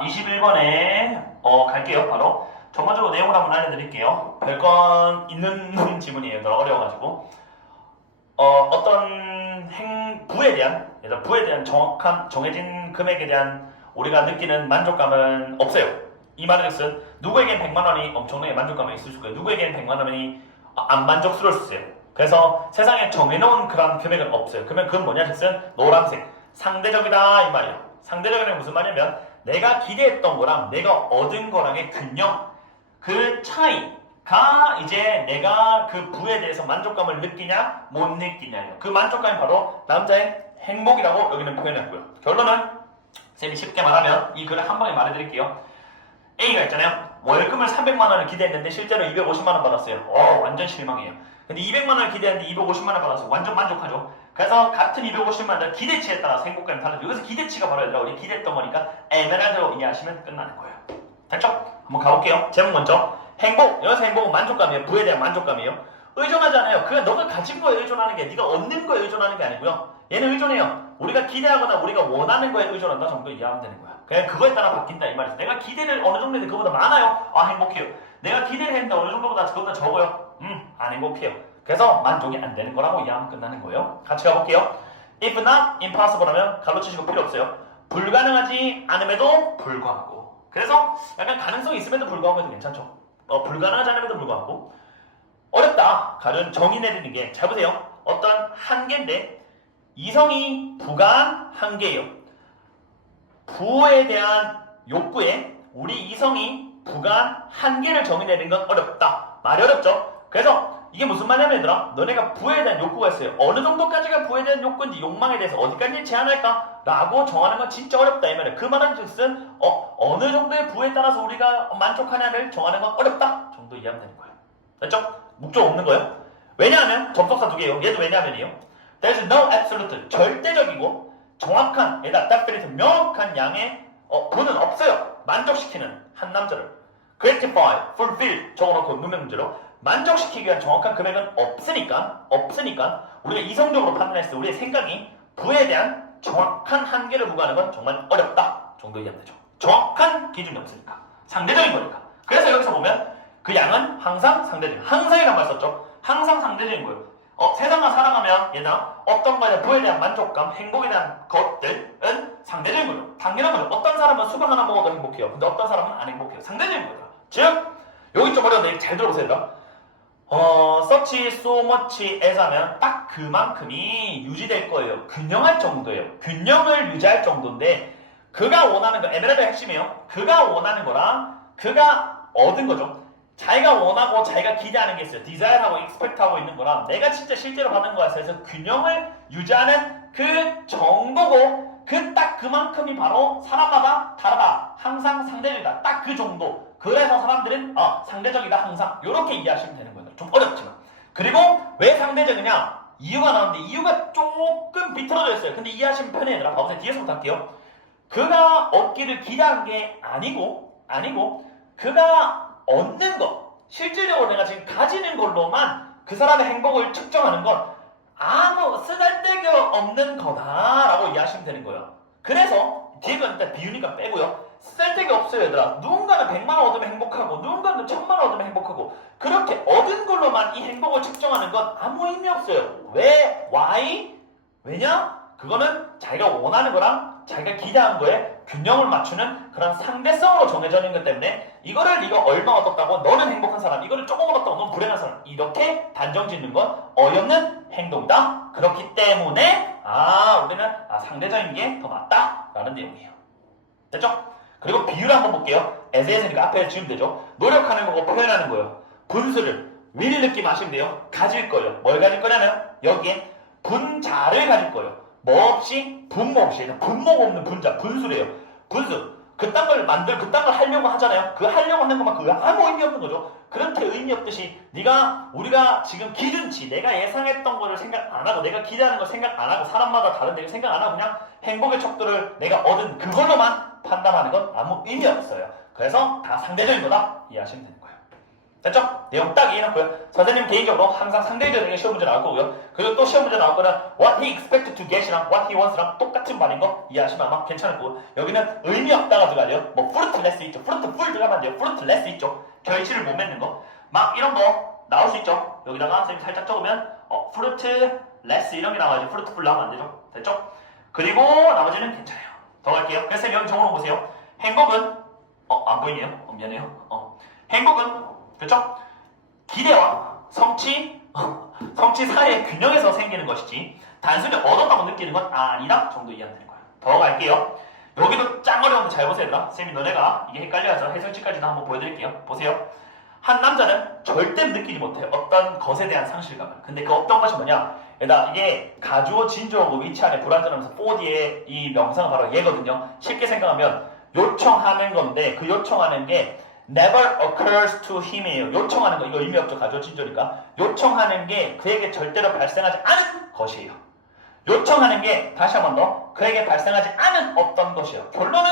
21번에 갈게요. 바로 전반적으로 내용을 한번 알려드릴게요. 별건 있는 지문이에요. 너무 어려워가지고 어떤 부에 대한 정확한 정해진 금액에 대한 우리가 느끼는 만족감은 없어요. 이 말은 즉슨 누구에겐 100만 원이 엄청나게 만족감이 있을 수 있고요. 누구에겐 100만 원이 안 만족스러울 수 있어요. 그래서 세상에 정해놓은 그런 금액은 없어요. 그러면 그건 뭐냐 즉슨 노란색 상대적이다 이 말이에요. 상대적이란 무슨 말이냐면 내가 기대했던 거랑 내가 얻은 거랑의 균형, 그 차이가 이제 내가 그 부에 대해서 만족감을 느끼냐 못 느끼냐예요. 그 만족감이 바로 남자의 행복이라고 여기는 표현했고요. 결론은 쌤이 쉽게 말하면 이 글을 한 방에 말해드릴게요. A가 있잖아요. 월급을 300만 원을 기대했는데 실제로 250만 원 받았어요. 완전 실망이에요. 근데 200만 원을 기대했는데 250만 원 받았어요. 완전 만족하죠. 그래서 같은 250만 원 기대치에 따라서 행복감이 달라져요. 여기서 기대치가 바로 얘들아 우리 기대했던 거니까 에메랄드로 이해하시면 끝나는 거예요. 됐죠? 한번 가볼게요. 제목 먼저. 행복. 여기서 행복은 만족감이에요. 부에 대한 만족감이에요. 의존하지 않아요. 그냥 너가 가진 거에 의존하는 게 네가 얻는 거에 의존하는 게 아니고요. 얘는 의존해요. 우리가 기대하거나 우리가 원하는 거에 의존한다 정도 이해하면 되는 거야. 그냥 그거에 따라 바뀐다 이 말이죠. 내가 기대를 어느 정도 했는데 그거보다 많아요. 행복해요. 내가 기대를 했는데 어느 정도보다 그거보다 적어요. 안 행복해요. 그래서 만족이 안 되는 거라고 이해하면 끝나는 거예요. 같이 가볼게요. If not impossible 하면 갈로 치시고 필요 없어요. 불가능하지 않음에도 불구하고. 그래서 약간 가능성이 있음에도 불구하고 해도 괜찮죠. 불가능하지 않음에도 불구하고. 어렵다. 가령 정의 내리는 게 잘 보세요. 어떤 한계인데 이성이 부가한 한계예요. 부에 대한 욕구에 우리 이성이 부가한 한계를 정의 내리는 건 어렵다. 말이 어렵죠. 그래서 이게 무슨 말이냐면 얘들아 너네가 부에 대한 욕구가 있어요. 어느 정도까지가 부에 대한 욕구인지 욕망에 대해서 어디까지 제한할까? 라고 정하는 건 진짜 어렵다 이 말이에요. 그 말은 즉슨 어느 정도의 부에 따라서 우리가 만족하냐를 정하는 건 어렵다 정도 이해하면 되는 거예요. 됐죠? 목적 없는 거예요. 왜냐하면 접속사 두 개예요. 얘도 왜냐하면이에요. There's no absolute 절대적이고 정확한 definite 명확한 양의 부는 없어요. 만족시키는 한 남자를 gratify, fulfill 적어놓고 누명문제로 만족시키기 위한 정확한 금액은 없으니까 우리가 이성적으로 판단했을 때 우리의 생각이 부에 대한 정확한 한계를 부과하는 건 정말 어렵다 정도 이해하면 되죠. 정확한 기준이 없으니까 상대적인 거니까. 그래서 여기서 보면 그 양은 항상 상대적인 항상이란 말 썼죠. 항상 상대적인 거예요. 세상과 살아가면 얘나 어떤 거에 대한 부에 대한 만족감, 행복에 대한 것들은 상대적인 거예요. 당연한 거죠. 어떤 사람은 수박 하나 먹어도 행복해요. 근데 어떤 사람은 안 행복해요. 상대적인 거죠. 즉 여기 좀 어려운데 잘 들어보세요. such, so much as 하면 딱 그만큼이 유지될 거예요. 균형할 정도예요. 균형을 유지할 정도인데 그가 원하는 거, 에메랄드의 핵심이에요. 그가 원하는 거랑 그가 얻은 거죠. 자기가 원하고 자기가 기대하는 게 있어요. 디자인하고 익스펙트하고 있는 거랑 내가 진짜 실제로 받는 거에 있어서 균형을 유지하는 그 정도고 그 딱 그만큼이 바로 사람마다 다르다. 항상 상대적이다. 딱 그 정도. 그래서 사람들은 상대적이다 항상 이렇게 이해하시면 되는 거예요. 좀 어렵지만. 그리고 왜 상대적이냐? 이유가 나오는데 이유가 조금 비틀어져 있어요. 근데 이해하시면 편해요. 얘들아. 봐보세요. 뒤에서부터 할게요. 그가 얻기를 기대한 게 아니고 그가 얻는 것, 실질적으로 내가 지금 가지는 걸로만 그 사람의 행복을 측정하는 건 아무 쓰잘데기 없는 거다라고 이해하시면 되는 거예요. 그래서 뒤에 건 일단 비우니까 빼고요. 쓸데기 없어요 얘들아. 누군가는 100만 원 얻으면 행복하고 누군가는 1000만 원 얻으면 행복하고 그렇게 얻은 걸로만 이 행복을 측정하는 건 아무 의미 없어요. 왜? Why? 왜냐? 그거는 자기가 원하는 거랑 자기가 기대한 거에 균형을 맞추는 그런 상대성으로 정해져 있는 것 때문에 이거를 네가 얼마 얻었다고 너는 행복한 사람, 이거를 조금 얻었다고 너는 불행한 사람, 이렇게 단정 짓는 건 어이없는 행동이다. 그렇기 때문에 우리는 상대적인 게 더 맞다라는 내용이에요. 됐죠? 그리고 비유를 한번 볼게요. 에세이니까 앞에 지으면 되죠. 노력하는 거고 표현하는 거예요. 분수를 will 느낌 아시면 돼요. 가질 거예요. 뭘 가질 거냐면 여기에 분자를 가질 거예요. 뭐 없이? 분모 없이. 분모가 없는 분자, 분수래요. 분수. 그딴 걸 하려고 하잖아요. 그 하려고 하는 것만 그거 아무 의미 없는 거죠. 그렇게 의미 없듯이 우리가 지금 기준치, 내가 예상했던 거를 생각 안 하고 내가 기대하는 걸 생각 안 하고 사람마다 다른데 생각 안 하고 그냥 행복의 척도를 내가 얻은 그걸로만 판단하는 건 아무 의미 없어요. 그래서 다 상대적인 거다 이해하시면 되는 거예요. 됐죠? 내용 딱 이해해놨고요. 선생님 개인적으로 항상 상대적인 시험 문제 나올 거고요. 그리고 또 시험 문제 나올 거는 what he expected to get이랑 what he wants랑 똑같은 말인 거 이해하시면 아마 괜찮을 거고, 여기는 의미 없다가 들어가죠. 뭐 fruitless 있죠. fruit full 들어가면 안 돼요. fruitless 있죠. 결실을 못 맺는 거. 막 이런 거 나올 수 있죠. 여기다가 선생님 살짝 적으면 fruitless 이런 게 나와야지 fruitful 나오면 안 되죠. 됐죠? 그리고 나머지는 괜찮아요. 더 갈게요. 그래서 여기 정으로 보세요. 행복은 안 보이네요. 미안해요. 행복은 그렇죠? 기대와 성취 사이의 균형에서 생기는 것이지 단순히 얻었다고 느끼는 건 아니다 정도 이해하면 되는 거예요. 더 갈게요. 여기도 짱 어려운데 잘 보세요 얘들아. 쌤이 너네가 이게 헷갈려서 해설지까지도 한번 보여드릴게요. 보세요. 한 남자는 절대 느끼지 못해요. 어떤 것에 대한 상실감을. 근데 그 어떤 것이 뭐냐? 얘들아, 이게 가주어 진주어고 위치 안에 불완전하면서 4D의 이 명사가 바로 얘거든요. 쉽게 생각하면 요청하는 건데 그 요청하는 게 never occurs to him이에요. 요청하는 거, 이거 의미 없죠. 가주어 진주어니까. 요청하는 게 그에게 절대로 발생하지 않은 것이에요. 요청하는 게 다시 한 번 더 그에게 발생하지 않은 어떤 것이에요. 결론은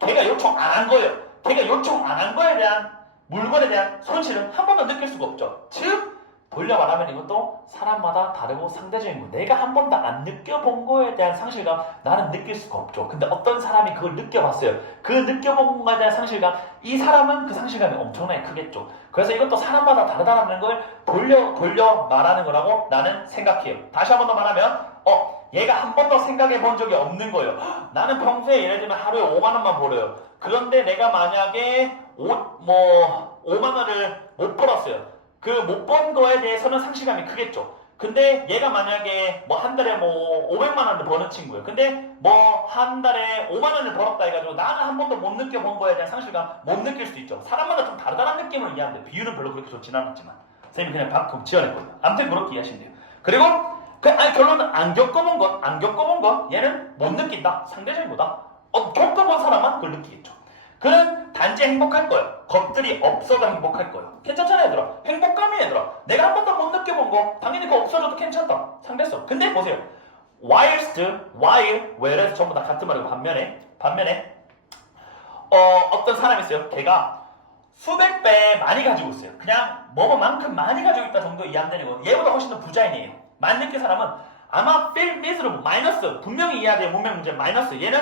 걔가 요청 안 한 거예요. 걔가 요청 안 한 거에 대한 물건에 대한 손실은 한 번도 느낄 수가 없죠. 즉 돌려 말하면 이것도 사람마다 다르고 상대적인 거. 내가 한 번도 안 느껴본 거에 대한 상실감 나는 느낄 수가 없죠. 근데 어떤 사람이 그걸 느껴봤어요. 그 느껴본 거에 대한 상실감, 이 사람은 그 상실감이 엄청나게 크겠죠. 그래서 이것도 사람마다 다르다는 걸 돌려 말하는 거라고 나는 생각해요. 다시 한 번 더 말하면 얘가 한 번도 생각해 본 적이 없는 거예요. 나는 평소에 예를 들면 하루에 5만 원만 벌어요. 그런데 내가 만약에 5만 원을 못 벌었어요. 그 못 번 거에 대해서는 상실감이 크겠죠. 근데 얘가 만약에 뭐 한 달에 뭐 500만 원을 버는 친구예요. 근데 뭐 한 달에 5만 원을 벌었다 해가지고 나는 한 번도 못 느껴본 거에 대한 상실감 못 느낄 수도 있죠. 사람마다 좀 다르다는 느낌을 이해하는데 비유는 별로 그렇게 좋지는 않았지만 선생님이 그냥 방금 지어냈거든요. 아무튼 그렇게 이해하시면 돼요. 그리고 결론은 안 겪어본 건 얘는 못 느낀다. 상대적인 거다. 겪어본 사람만 그걸 느끼겠죠. 그는 단지 행복할 거예요. 것들이 없어도 행복할 거예요. 괜찮잖아요 얘들아. 행복감이 얘들아. 내가 한 번도 못 느껴본 거 당연히 그거 없어져도 괜찮다. 상대성. 근데 보세요. while, whereas 전부 다 같은 말이고 반면에 어떤 사람이 있어요. 걔가 수백 배 많이 가지고 있어요. 그냥 뭐만큼 많이 가지고 있다 정도 이해하면 되는 거예요. 얘보다 훨씬 더 부자인이에요. 많이 느낀 사람은 아마 feel miserable, 마이너스, 분명히 이해해야 돼요. 문명 문제 마이너스. 얘는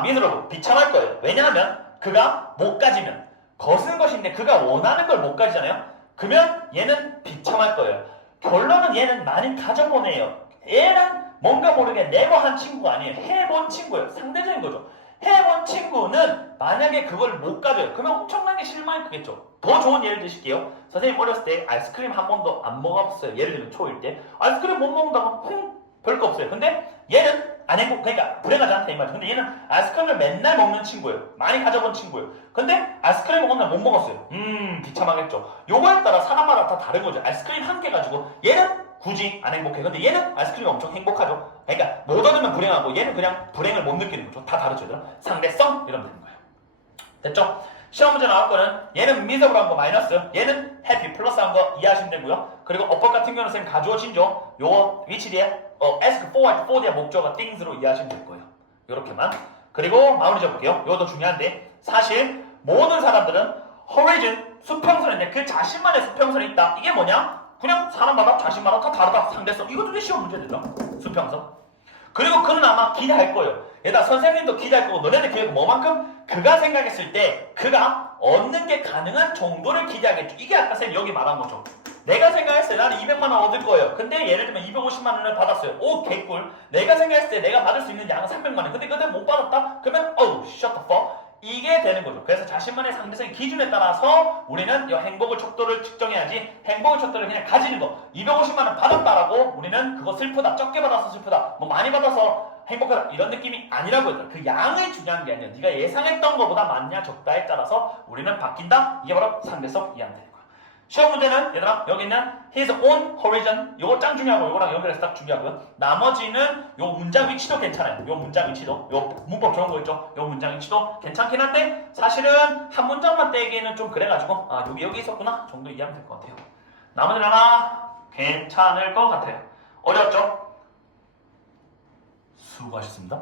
miserable, 비참할 거예요. 왜냐하면 그가 못 가지면 거스는 것인데 그가 원하는 걸 못 가지잖아요. 그러면 얘는 비참할 거예요. 결론은 얘는 많이 가져본 애예요. 얘는 뭔가 모르게 네버 한 친구가 아니에요. 해본 친구예요. 상대적인 거죠. 해본 친구는 만약에 그걸 못 가져요. 그러면 엄청나게 실망이 크겠죠. 더 좋은 예를 드실게요. 선생님 어렸을 때 아이스크림 한 번도 안 먹어봤어요. 예를 들면 초일 때 아이스크림 못 먹는다면 별거 없어요. 근데 얘는 안 행복, 그러니까 불행하지 않다 이 말이죠. 근데 얘는 아이스크림을 맨날 먹는 친구예요. 많이 가져본 친구예요. 근데 아이스크림 먹었나 못 먹었어요. 비참하겠죠. 요거에 따라 사람마다 다 다른 거죠. 아이스크림 한 개 가지고 얘는 굳이 안 행복해. 근데 얘는 아이스크림이 엄청 행복하죠. 그러니까 못 얻으면 불행하고 얘는 그냥 불행을 못 느끼는 거죠. 다 다르죠. 얘들아. 상대성 이러면 되는 거예요. 됐죠? 시험 문제 나올 거는 얘는 miserable한 거 마이너스, 얘는 happy 플러스한 거 이해하시면 되고요. 그리고 어법 같은 경우는 선생님 가주어 진조 요거 위치 뒤에 ask for 할 때 for 뒤에 목적어 things로 이해하시면 될 거예요. 요렇게만. 그리고 마무리 잡을게요. 요것도 중요한데 사실 모든 사람들은 horizon 수평선인데 그 자신만의 수평선이 있다. 이게 뭐냐? 그냥 사람마다 자신마다 다 다르다. 상대성. 이것도 왜 시험 문제되죠? 수평선. 그리고 그는 아마 기대할 거예요. 얘들아 선생님도 기대할 거고 너네들 기대할 거 뭐만큼? 그가 생각했을 때 그가 얻는 게 가능한 정도를 기대하겠죠. 이게 아까 쌤 여기 말한 거죠. 내가 생각했을 때 나는 200만 원 얻을 거예요. 근데 예를 들면 250만 원을 받았어요. 오 개꿀. 내가 생각했을 때 내가 받을 수 있는 양은 300만 원. 근데 그때 못 받았다? 그러면 shut the fuck. 이게 되는 거죠. 그래서 자신만의 상대성 기준에 따라서 우리는 이 행복의 척도를 측정해야지 행복의 척도를 그냥 가지는 거 250만 원 받았다라고 우리는 그거 슬프다 적게 받아서 슬프다 뭐 많이 받아서 행복하다 이런 느낌이 아니라고 했다. 그 양이 중요한 게 아니라 네가 예상했던 것보다 많냐 적다에 따라서 우리는 바뀐다. 이게 바로 상대성 이해하면 되는 거야. 시험 문제는 얘들아 여기 있는 his own horizon 요거 짱 중요하고 요거랑 연결해서 딱 중요하고요. 나머지는 요 문장 위치도 괜찮아요. 요 문장 위치도 요 문법 좋은 거 있죠. 요 문장 위치도 괜찮긴 한데 사실은 한 문장만 떼기에는 좀 그래가지고 여기 있었구나 정도 이해하면 될 것 같아요. 나머지는 하나 괜찮을 것 같아요. 어렵죠? 수고하셨습니다.